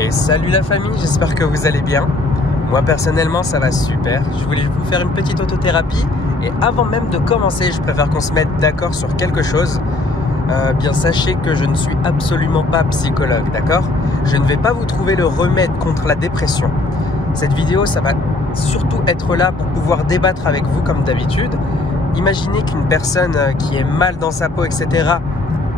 Et salut la famille, j'espère que vous allez bien. Moi personnellement ça va super. Je voulais vous faire une petite autothérapie. Et avant même de commencer, je préfère qu'on se mette d'accord sur quelque chose. Bien sachez que je ne suis absolument pas psychologue, d'accord? Je ne vais pas vous trouver le remède contre la dépression. Cette vidéo, ça va surtout être là pour pouvoir débattre avec vous comme d'habitude. Imaginez qu'une personne qui est mal dans sa peau, etc.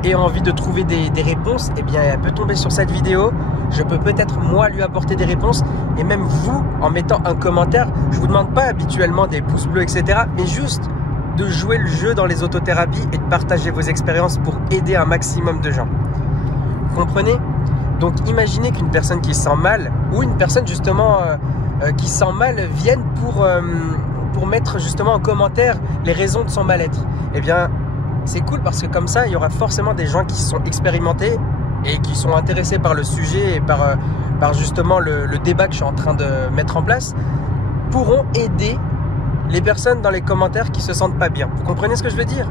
ait envie de trouver des réponses, eh bien elle peut tomber sur cette vidéo. Je peux peut-être moi lui apporter des réponses et même vous, en mettant un commentaire, je vous demande pas habituellement des pouces bleus, etc. mais juste de jouer le jeu dans les autothérapies et de partager vos expériences pour aider un maximum de gens. Vous comprenez? Donc imaginez qu'une personne qui se sent mal ou une personne justement qui se sent mal vienne pour mettre justement en commentaire les raisons de son mal-être. Eh bien c'est cool parce que comme ça il y aura forcément des gens qui sont expérimentés et qui sont intéressés par le sujet et par justement le débat que je suis en train de mettre en place, pourront aider les personnes dans les commentaires qui se sentent pas bien. Vous comprenez ce que je veux dire?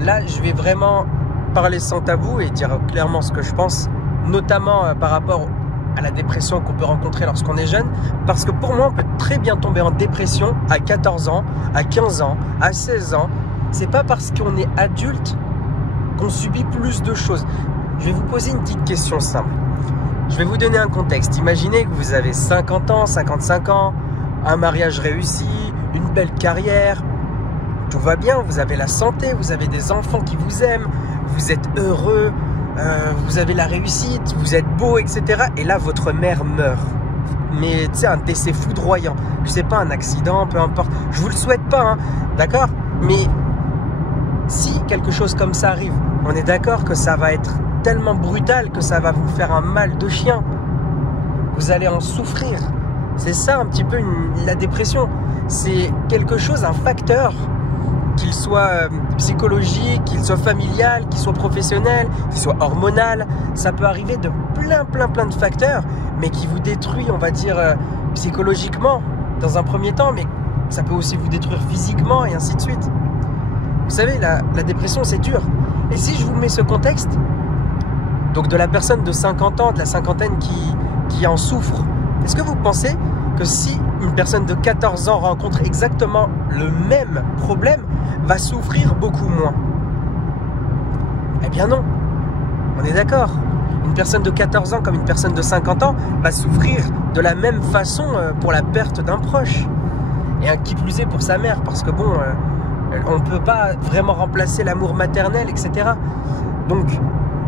Là, je vais vraiment parler sans tabou et dire clairement ce que je pense, notamment par rapport à la dépression qu'on peut rencontrer lorsqu'on est jeune. Parce que pour moi, on peut très bien tomber en dépression à 14 ans, à 15 ans, à 16 ans. C'est pas parce qu'on est adulte qu'on subit plus de choses. Je vais vous poser une petite question simple. Je vais vous donner un contexte. Imaginez que vous avez 50 ans, 55 ans, un mariage réussi, une belle carrière, tout va bien, vous avez la santé, vous avez des enfants qui vous aiment, vous êtes heureux, vous avez la réussite, vous êtes beau, etc. Et là, votre mère meurt. Mais tu sais, un décès foudroyant. Je sais pas, un accident, peu importe. Je vous le souhaite pas, hein, d'accord? Mais si quelque chose comme ça arrive, on est d'accord que ça va être tellement brutal que ça va vous faire un mal de chien. Vous allez en souffrir. C'est ça un petit peu la dépression. C'est quelque chose, un facteur, qu'il soit psychologique, qu'il soit familial, qu'il soit professionnel, qu'il soit hormonal. Ça peut arriver de plein de facteurs, mais qui vous détruit, on va dire, psychologiquement dans un premier temps, mais ça peut aussi vous détruire physiquement et ainsi de suite. Vous savez, la dépression, c'est dur. Et si je vous mets ce contexte, donc de la personne de 50 ans, de la cinquantaine qui en souffre, est-ce que vous pensez que si une personne de 14 ans rencontre exactement le même problème, va souffrir beaucoup moins? Eh bien non, on est d'accord. Une personne de 14 ans comme une personne de 50 ans va souffrir de la même façon pour la perte d'un proche. Et qui plus est pour sa mère, parce que bon, on ne peut pas vraiment remplacer l'amour maternel, etc. Donc,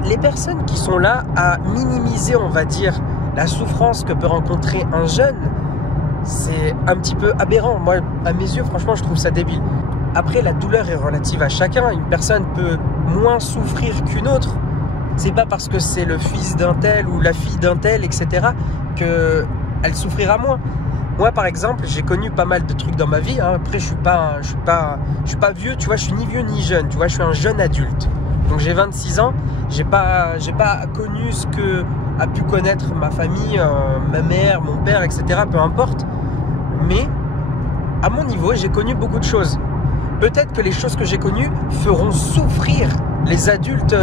les personnes qui sont là à minimiser, on va dire, la souffrance que peut rencontrer un jeune, c'est un petit peu aberrant. Moi, à mes yeux, franchement, je trouve ça débile. Après, la douleur est relative à chacun. Une personne peut moins souffrir qu'une autre. C'est pas parce que c'est le fils d'un tel ou la fille d'un tel, etc., qu'elle souffrira moins. Moi, par exemple, j'ai connu pas mal de trucs dans ma vie. Hein. Après, je suis pas vieux, tu vois. Je suis ni vieux ni jeune. Tu vois, je suis un jeune adulte. Donc, j'ai 26 ans. J'ai pas connu ce que a pu connaître ma famille, ma mère, mon père, etc. Peu importe. Mais à mon niveau, j'ai connu beaucoup de choses. Peut-être que les choses que j'ai connues feront souffrir les adultes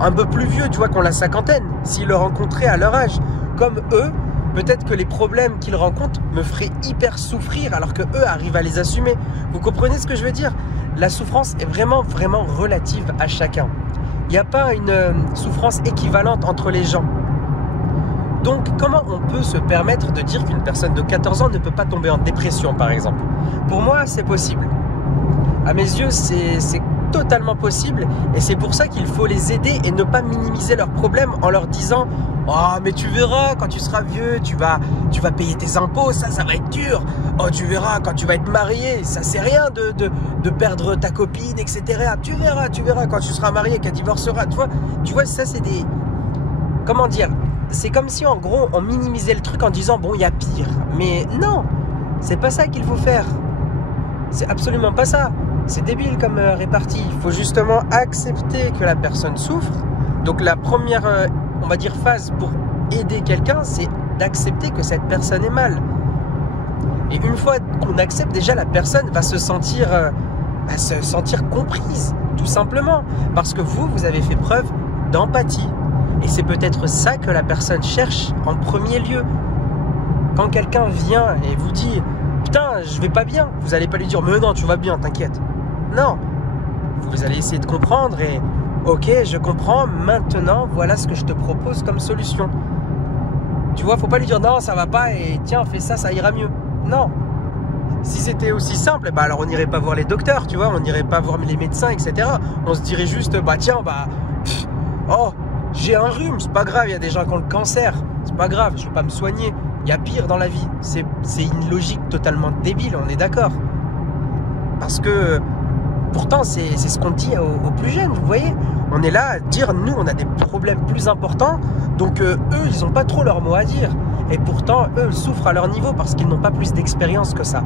un peu plus vieux, tu vois, qui ont la cinquantaine, s'ils le rencontraient à leur âge. Comme eux, peut-être que les problèmes qu'ils rencontrent me feraient hyper souffrir alors que eux arrivent à les assumer. Vous comprenez ce que je veux dire? La souffrance est vraiment relative à chacun. Il n'y a pas une souffrance équivalente entre les gens. Donc, comment on peut se permettre de dire qu'une personne de 14 ans ne peut pas tomber en dépression, par exemple? Pour moi, c'est possible. À mes yeux, c'est totalement possible. Et c'est pour ça qu'il faut les aider et ne pas minimiser leurs problèmes en leur disant « Oh, mais tu verras, quand tu seras vieux, tu vas payer tes impôts, ça va être dur. Oh, tu verras, quand tu vas être marié, ça c'est rien de perdre ta copine, etc. Tu verras, quand tu seras marié, qu'elle divorcera. » Tu vois, ça c'est des... Comment dire? C'est comme si en gros on minimisait le truc en disant bon il y a pire. Mais non, c'est pas ça qu'il faut faire. C'est absolument pas ça. C'est débile comme répartie. Il faut justement accepter que la personne souffre. Donc la première, on va dire, phase pour aider quelqu'un, c'est d'accepter que cette personne est mal. Et une fois qu'on accepte, déjà la personne va se sentir comprise, tout simplement. Parce que vous avez fait preuve d'empathie. Et c'est peut-être ça que la personne cherche en premier lieu. Quand quelqu'un vient et vous dit « Putain, je vais pas bien », vous n'allez pas lui dire « Mais non, tu vas bien, t'inquiète ». Non, vous allez essayer de comprendre et « Ok, je comprends, maintenant, voilà ce que je te propose comme solution ». Tu vois, faut pas lui dire « Non, ça va pas et tiens, fais ça, ça ira mieux ». Non. Si c'était aussi simple, bah alors on n'irait pas voir les docteurs, tu vois, on n'irait pas voir les médecins, etc. On se dirait juste « Bah tiens, oh, j'ai un rhume, c'est pas grave, il y a des gens qui ont le cancer, c'est pas grave, je vais pas me soigner. Il y a pire dans la vie. » C'est une logique totalement débile, on est d'accord. Parce que pourtant, c'est ce qu'on dit aux plus jeunes, vous voyez. On est là à dire, nous, on a des problèmes plus importants, donc eux, ils n'ont pas trop leur mot à dire. Et pourtant, eux, ils souffrent à leur niveau parce qu'ils n'ont pas plus d'expérience que ça.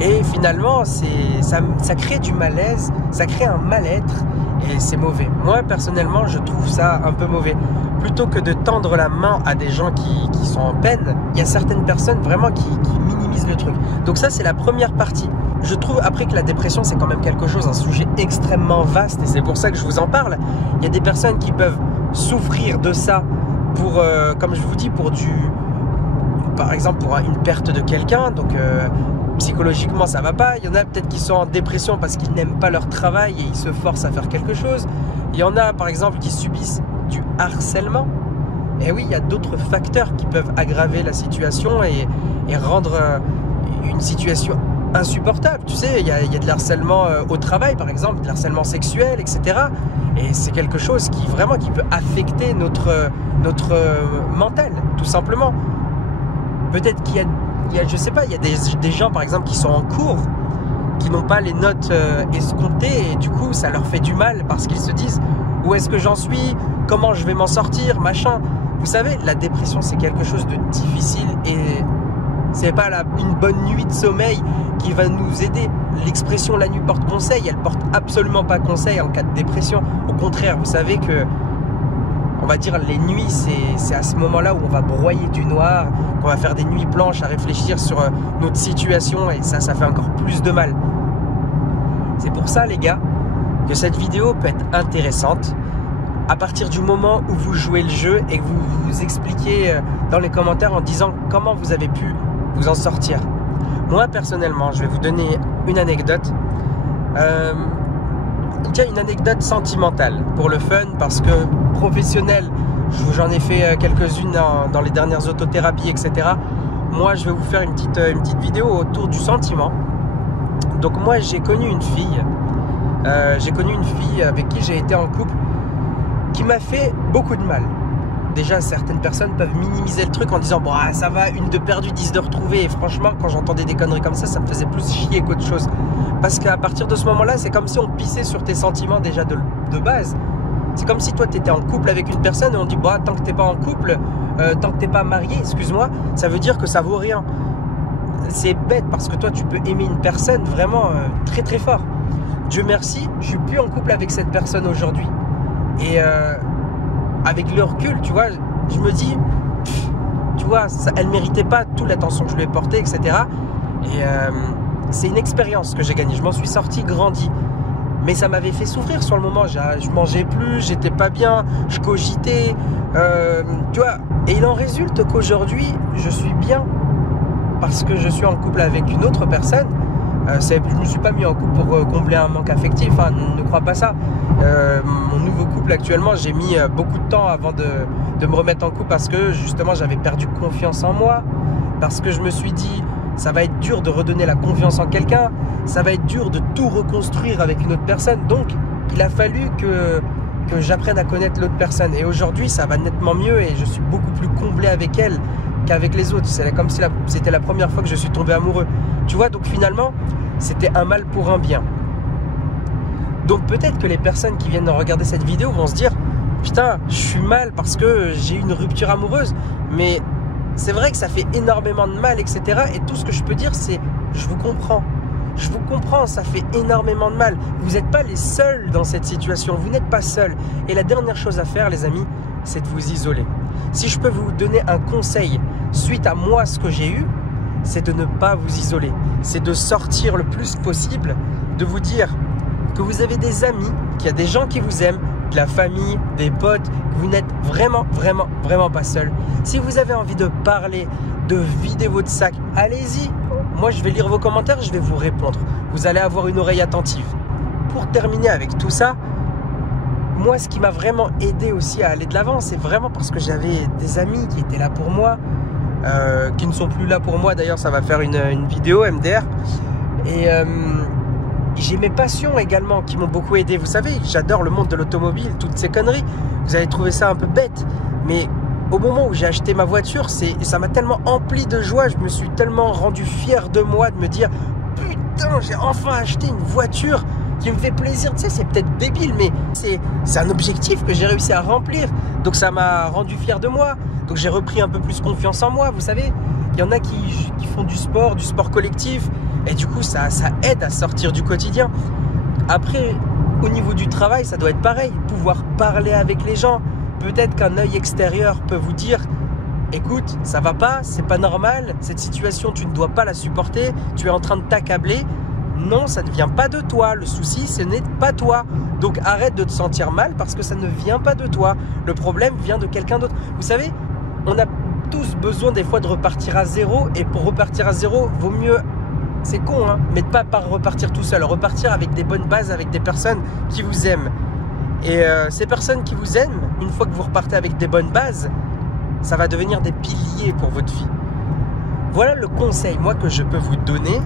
Et finalement, ça crée du malaise, ça crée un mal-être et c'est mauvais. Moi, personnellement, je trouve ça un peu mauvais. Plutôt que de tendre la main à des gens qui sont en peine, il y a certaines personnes vraiment qui minimisent le truc. Donc ça, c'est la première partie. Je trouve après que la dépression, c'est quand même quelque chose, un sujet extrêmement vaste et c'est pour ça que je vous en parle. Il y a des personnes qui peuvent souffrir de ça pour, comme je vous dis, par exemple pour une perte de quelqu'un, donc psychologiquement ça va pas. Il y en a peut-être qui sont en dépression parce qu'ils n'aiment pas leur travail et ils se forcent à faire quelque chose. Il y en a par exemple qui subissent du harcèlement. Et oui, il y a d'autres facteurs qui peuvent aggraver la situation et rendre une situation insupportable. Tu sais, il y a de l'harcèlement au travail par exemple, de l'harcèlement sexuel, etc. Et c'est quelque chose qui peut affecter notre mental, tout simplement. Peut-être qu'il y a, je sais pas, il y a des gens par exemple qui sont en cours, qui n'ont pas les notes escomptées et du coup ça leur fait du mal parce qu'ils se disent où est-ce que j'en suis, comment je vais m'en sortir, machin. Vous savez, la dépression c'est quelque chose de difficile et c'est pas une bonne nuit de sommeil qui va nous aider. L'expression la nuit porte conseil, elle porte absolument pas conseil en cas de dépression. Au contraire, vous savez que on va dire les nuits, c'est à ce moment-là où on va broyer du noir, qu'on va faire des nuits blanches à réfléchir sur notre situation et ça fait encore plus de mal. C'est pour ça les gars que cette vidéo peut être intéressante à partir du moment où vous jouez le jeu et que vous expliquez dans les commentaires en disant comment vous avez pu vous en sortir. Moi personnellement, je vais vous donner une anecdote. Tiens, une anecdote sentimentale pour le fun parce que professionnel, j'en ai fait quelques-unes dans les dernières autothérapies, etc. Moi, je vais vous faire une petite vidéo autour du sentiment. Donc moi, j'ai connu une fille avec qui j'ai été en couple qui m'a fait beaucoup de mal. Déjà, certaines personnes peuvent minimiser le truc en disant bon, ça va, une de perdue, 10 de retrouvée. Et franchement, quand j'entendais des conneries comme ça me faisait plus chier qu'autre chose. Parce qu'à partir de ce moment-là, c'est comme si on pissait sur tes sentiments déjà de base. C'est comme si toi, tu étais en couple avec une personne et on dit bah, tant que t'es pas en couple, tant que t'es pas marié, excuse-moi, ça veut dire que ça vaut rien. C'est bête parce que toi, tu peux aimer une personne vraiment très très fort. Dieu merci, je suis plus en couple avec cette personne aujourd'hui. Et avec le recul, tu vois, je me dis, tu vois, elle méritait pas toute l'attention que je lui ai portée, etc. Et c'est une expérience que j'ai gagnée. Je m'en suis sorti, grandi. Mais ça m'avait fait souffrir sur le moment. Je mangeais plus, j'étais pas bien, je cogitais. Tu vois, et il en résulte qu'aujourd'hui, je suis bien parce que je suis en couple avec une autre personne. Je ne me suis pas mis en couple pour combler un manque affectif, hein, ne crois pas ça. Mon nouveau couple actuellement, j'ai mis beaucoup de temps avant de me remettre en couple parce que justement j'avais perdu confiance en moi, parce que je me suis dit ça va être dur de redonner la confiance en quelqu'un, ça va être dur de tout reconstruire avec une autre personne, donc il a fallu que j'apprenne à connaître l'autre personne et aujourd'hui ça va nettement mieux et je suis beaucoup plus comblé avec elle qu'avec les autres. C'est comme si c'était la première fois que je suis tombé amoureux, tu vois. Donc finalement c'était un mal pour un bien. Donc peut-être que les personnes qui viennent regarder cette vidéo vont se dire putain, je suis mal parce que j'ai eu une rupture amoureuse, mais c'est vrai que ça fait énormément de mal, etc. Et tout ce que je peux dire c'est je vous comprends. Je vous comprends, ça fait énormément de mal. Vous n'êtes pas les seuls dans cette situation, vous n'êtes pas seuls. Et la dernière chose à faire, les amis, c'est de vous isoler. Si je peux vous donner un conseil suite à moi, ce que j'ai eu, c'est de ne pas vous isoler. C'est de sortir le plus possible, de vous dire que vous avez des amis, qu'il y a des gens qui vous aiment, de la famille, des potes, que vous n'êtes vraiment pas seul. Si vous avez envie de parler, de vider votre sac, allez-y. Moi, je vais lire vos commentaires, je vais vous répondre. Vous allez avoir une oreille attentive. Pour terminer avec tout ça, moi, ce qui m'a vraiment aidé aussi à aller de l'avant, c'est vraiment parce que j'avais des amis qui étaient là pour moi, qui ne sont plus là pour moi. D'ailleurs, ça va faire une vidéo MDR. Et j'ai mes passions également qui m'ont beaucoup aidé. Vous savez, j'adore le monde de l'automobile, toutes ces conneries. Vous allez trouver ça un peu bête, mais au moment où j'ai acheté ma voiture, ça m'a tellement empli de joie. Je me suis tellement rendu fier de moi de me dire « Putain, j'ai enfin acheté une voiture !» qui me fait plaisir. Tu sais, c'est peut-être débile, mais c'est un objectif que j'ai réussi à remplir. Donc ça m'a rendu fier de moi. Donc j'ai repris un peu plus confiance en moi. Vous savez, il y en a qui font du sport collectif. Et du coup, ça aide à sortir du quotidien. Après, au niveau du travail, ça doit être pareil. Pouvoir parler avec les gens. Peut-être qu'un œil extérieur peut vous dire « Écoute, ça va pas, c'est pas normal. Cette situation, tu ne dois pas la supporter. Tu es en train de t'accabler. » Non, ça ne vient pas de toi. Le souci, ce n'est pas toi. Donc arrête de te sentir mal parce que ça ne vient pas de toi. Le problème vient de quelqu'un d'autre. Vous savez, on a tous besoin des fois de repartir à zéro. Et pour repartir à zéro, vaut mieux, c'est con, hein, mais pas repartir tout seul. Repartir avec des bonnes bases, avec des personnes qui vous aiment. Et ces personnes qui vous aiment, une fois que vous repartez avec des bonnes bases, ça va devenir des piliers pour votre vie. Voilà le conseil, moi, que je peux vous donner.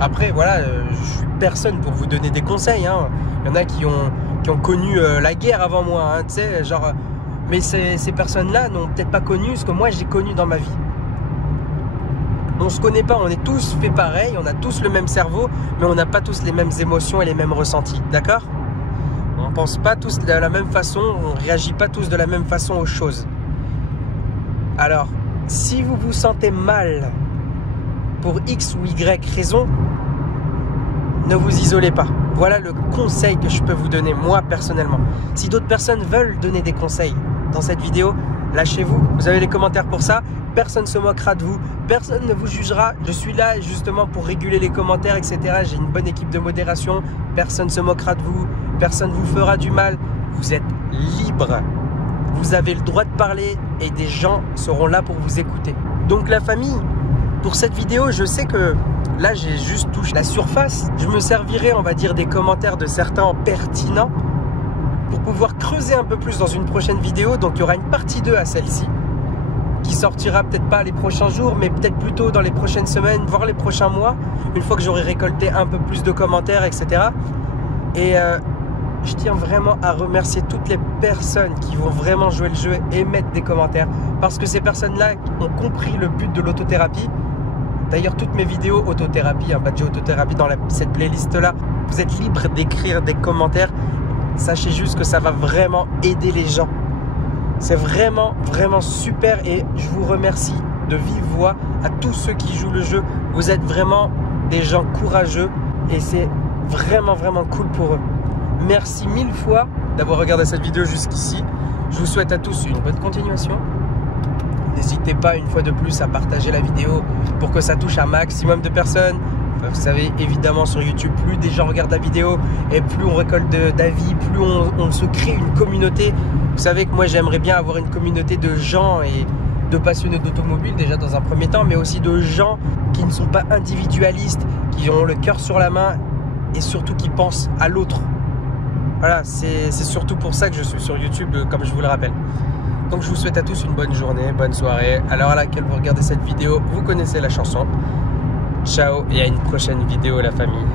Après, voilà, je suis personne pour vous donner des conseils. Hein. Il y en a qui ont connu la guerre avant moi. Hein, tu sais, genre, mais ces personnes-là n'ont peut-être pas connu ce que moi j'ai connu dans ma vie. On ne se connaît pas, on est tous fait pareil, on a tous le même cerveau, mais on n'a pas tous les mêmes émotions et les mêmes ressentis. D'accord? On ne pense pas tous de la même façon, on ne réagit pas tous de la même façon aux choses. Alors, si vous vous sentez mal pour X ou Y raison, ne vous isolez pas. Voilà le conseil que je peux vous donner, moi personnellement. Si d'autres personnes veulent donner des conseils dans cette vidéo, lâchez-vous. Vous avez les commentaires pour ça. Personne ne se moquera de vous. Personne ne vous jugera. Je suis là justement pour réguler les commentaires, etc. J'ai une bonne équipe de modération. Personne ne se moquera de vous. Personne ne vous fera du mal. Vous êtes libre. Vous avez le droit de parler et des gens seront là pour vous écouter. Donc la famille, pour cette vidéo, je sais que là, j'ai juste touché la surface. Je me servirai, on va dire, des commentaires de certains pertinents pour pouvoir creuser un peu plus dans une prochaine vidéo. Donc, il y aura une partie 2 à celle-ci qui sortira peut-être pas les prochains jours, mais peut-être plutôt dans les prochaines semaines, voire les prochains mois, une fois que j'aurai récolté un peu plus de commentaires, etc. Et je tiens vraiment à remercier toutes les personnes qui vont vraiment jouer le jeu et mettre des commentaires, parce que ces personnes-là ont compris le but de l'autothérapie. D'ailleurs, toutes mes vidéos autothérapie, badge autothérapie dans cette playlist-là, vous êtes libre d'écrire des commentaires. Sachez juste que ça va vraiment aider les gens. C'est vraiment super et je vous remercie de vive voix à tous ceux qui jouent le jeu. Vous êtes vraiment des gens courageux et c'est vraiment cool pour eux. Merci 1000 fois d'avoir regardé cette vidéo jusqu'ici. Je vous souhaite à tous une bonne continuation. N'hésitez pas une fois de plus à partager la vidéo pour que ça touche un maximum de personnes. Vous savez, évidemment sur YouTube, plus des gens regardent la vidéo et plus on récolte d'avis, plus on se crée une communauté. Vous savez que moi j'aimerais bien avoir une communauté de gens et de passionnés d'automobile déjà dans un premier temps, mais aussi de gens qui ne sont pas individualistes, qui ont le cœur sur la main et surtout qui pensent à l'autre. Voilà, c'est surtout pour ça que je suis sur YouTube, comme je vous le rappelle. Donc je vous souhaite à tous une bonne journée, bonne soirée. À l'heure à laquelle vous regardez cette vidéo, vous connaissez la chanson. Ciao et à une prochaine vidéo la famille.